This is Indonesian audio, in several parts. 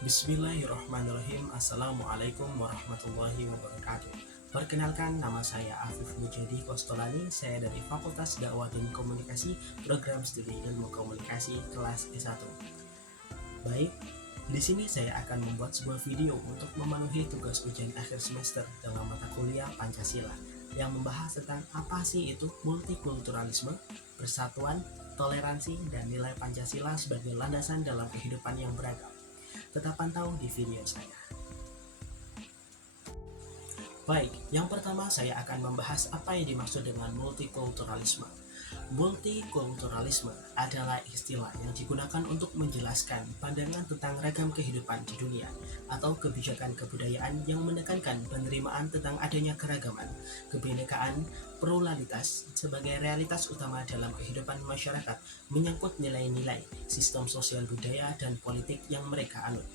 Bismillahirrahmanirrahim. Assalamualaikum warahmatullahi wabarakatuh. Perkenalkan, nama saya Afif Mujadi Kostolani. Saya dari Fakultas Dakwah dan Komunikasi, Program Studi Ilmu Komunikasi kelas S1. Baik, di sini saya akan membuat sebuah video untuk memenuhi tugas ujian akhir semester dalam mata kuliah Pancasila yang membahas tentang apa sih itu multikulturalisme, persatuan, toleransi, dan nilai Pancasila sebagai landasan dalam kehidupan yang beragam. Tetap pantau di video saya. Baik, yang pertama saya akan membahas apa yang dimaksud dengan multikulturalisme. Multikulturalisme adalah istilah yang digunakan untuk menjelaskan pandangan tentang ragam kehidupan di dunia atau kebijakan kebudayaan yang menekankan penerimaan tentang adanya keragaman, kebinekaan, pluralitas sebagai realitas utama dalam kehidupan masyarakat menyangkut nilai-nilai, sistem sosial budaya dan politik yang mereka anut.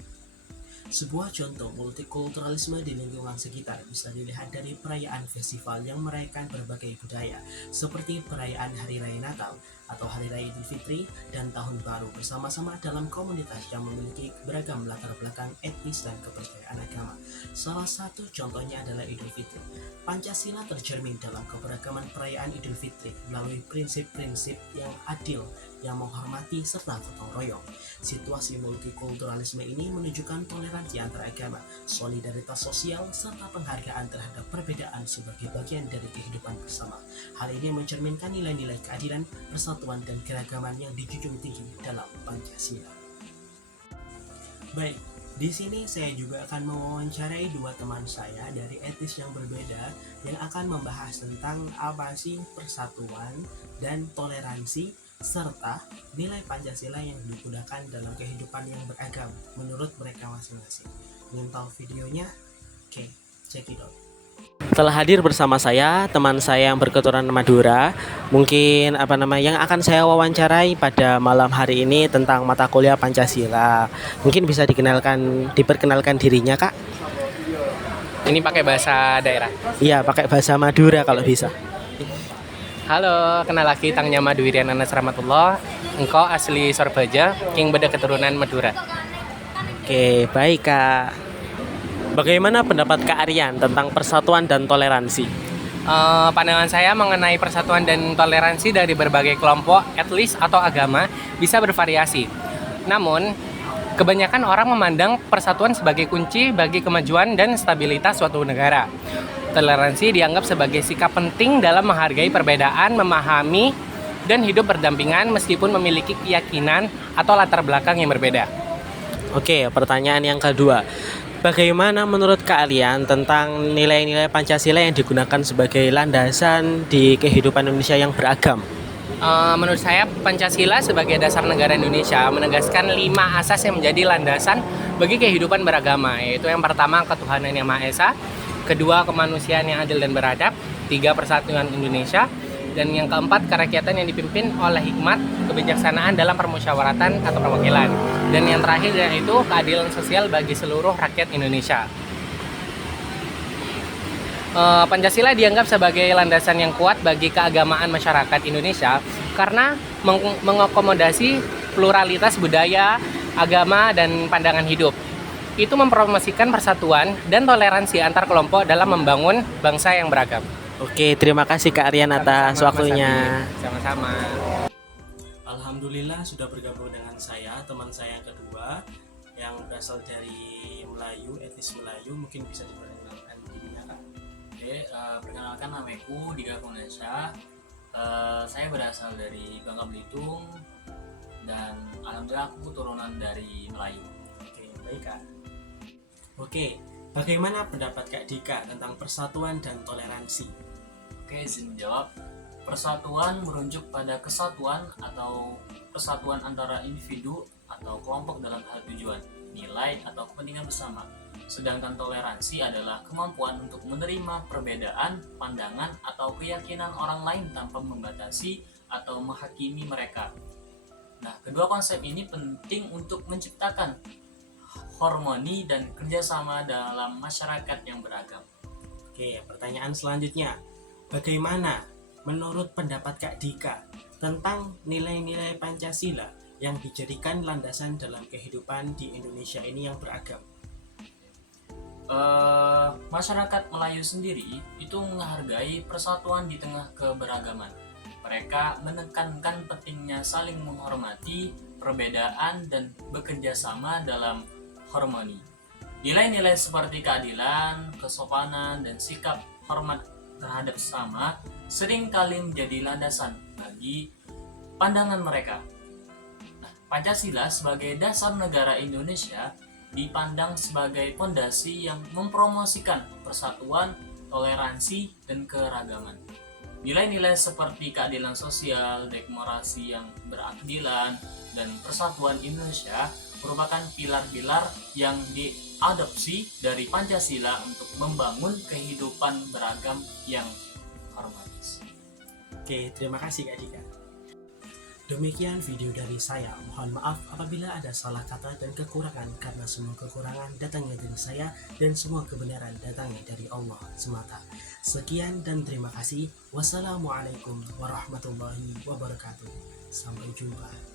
Sebuah contoh multikulturalisme di lingkungan sekitar bisa dilihat dari perayaan festival yang merayakan berbagai budaya, seperti perayaan Hari Raya Natal atau Hari Raya Idul Fitri dan Tahun Baru bersama-sama dalam komunitas yang memiliki beragam latar belakang etnis dan kepercayaan agama. Salah satu contohnya adalah Idul Fitri. Pancasila tercermin dalam keberagaman perayaan Idul Fitri melalui prinsip-prinsip yang adil, yang menghormati serta gotong royong. Situasi multikulturalisme ini menunjukkan toleransi antar agama, solidaritas sosial, serta penghargaan terhadap perbedaan sebagai bagian dari kehidupan bersama. Hal ini mencerminkan nilai-nilai keadilan, persatuan, dan keragaman yang dijunjung tinggi dalam Pancasila. Baik, di sini saya juga akan mewawancarai dua teman saya dari etnis yang berbeda yang akan membahas tentang apa sih persatuan dan toleransi serta nilai Pancasila yang digunakan dalam kehidupan yang beragam menurut mereka masing-masing. Ingin tahu videonya? Oke, check it out. Telah hadir bersama saya teman saya yang berketurunan Madura. Mungkin yang akan saya wawancarai pada malam hari ini tentang mata kuliah Pancasila. Mungkin bisa diperkenalkan dirinya, Kak? Ini pakai bahasa daerah. Iya, pakai bahasa Madura kalau bisa. Halo, kenal lagi Tangnya Madu Wirian Anas Rahmatullah. Engkau asli Sorbaja, King beda keturunan Madura. Oke, baik Kak. Bagaimana pendapat Kak Aryan tentang persatuan dan toleransi? Pandangan saya mengenai persatuan dan toleransi dari berbagai kelompok, etnis atau agama bisa bervariasi. Namun, kebanyakan orang memandang persatuan sebagai kunci bagi kemajuan dan stabilitas suatu negara. Toleransi dianggap sebagai sikap penting dalam menghargai perbedaan, memahami, dan hidup berdampingan meskipun memiliki keyakinan atau latar belakang yang berbeda. Oke, pertanyaan yang kedua. Bagaimana menurut Kak Aryan tentang nilai-nilai Pancasila yang digunakan sebagai landasan di kehidupan Indonesia yang beragam? Menurut saya, Pancasila sebagai dasar negara Indonesia menegaskan 5 asas yang menjadi landasan bagi kehidupan beragama, yaitu yang pertama, ketuhanan yang Maha Esa, kedua, kemanusiaan yang adil dan beradab, 3, persatuan Indonesia, dan yang keempat, kerakyatan yang dipimpin oleh hikmat, kebijaksanaan dalam permusyawaratan atau perwakilan, dan yang terakhir yaitu keadilan sosial bagi seluruh rakyat Indonesia. Pancasila dianggap sebagai landasan yang kuat bagi keagamaan masyarakat Indonesia karena mengakomodasi pluralitas budaya, agama, dan pandangan hidup. Itu mempromosikan persatuan dan toleransi antar kelompok dalam membangun bangsa yang beragam. Oke, terima kasih Kak Aryan atas waktunya. Sama-sama. Alhamdulillah sudah bergabung dengan saya, teman saya yang kedua yang berasal dari Melayu, etnis Melayu. Mungkin bisa diperkenalkan dirinya, Kak. Oke, perkenalkan namaku Dika Kunesa. Saya berasal dari Bangka Belitung dan alhamdulillah aku keturunan dari Melayu. Oke, baik Kak. Oke, bagaimana pendapat Kak Dika tentang persatuan dan toleransi? Oke, izin menjawab. Persatuan merujuk pada kesatuan atau persatuan antara individu atau kelompok dalam hal tujuan, nilai atau kepentingan bersama. Sedangkan toleransi adalah kemampuan untuk menerima perbedaan, pandangan, atau keyakinan orang lain tanpa membatasi atau menghakimi mereka. Nah, kedua konsep ini penting untuk menciptakan harmoni dan kerjasama dalam masyarakat yang beragam. Oke, pertanyaan selanjutnya. Bagaimana menurut pendapat Kak Dika tentang nilai-nilai Pancasila yang dijadikan landasan dalam kehidupan di Indonesia ini yang beragam? Masyarakat Melayu sendiri itu menghargai persatuan di tengah keberagaman. Mereka menekankan pentingnya saling menghormati perbedaan dan bekerja sama dalam harmoni. Nilai-nilai seperti keadilan, kesopanan, dan sikap hormat terhadap sesama seringkali menjadi landasan bagi pandangan mereka. Pancasila sebagai dasar negara Indonesia dipandang sebagai fondasi yang mempromosikan persatuan, toleransi, dan keragaman. Nilai-nilai seperti keadilan sosial, demokrasi yang berkeadilan, dan persatuan Indonesia merupakan pilar-pilar yang diadopsi dari Pancasila untuk membangun kehidupan beragam yang harmonis. Oke, terima kasih Kak Dika. Demikian video dari saya. Mohon maaf apabila ada salah kata dan kekurangan, karena semua kekurangan datangnya dari saya dan semua kebenaran datangnya dari Allah semata. Sekian dan terima kasih. Wassalamualaikum warahmatullahi wabarakatuh. Sampai jumpa.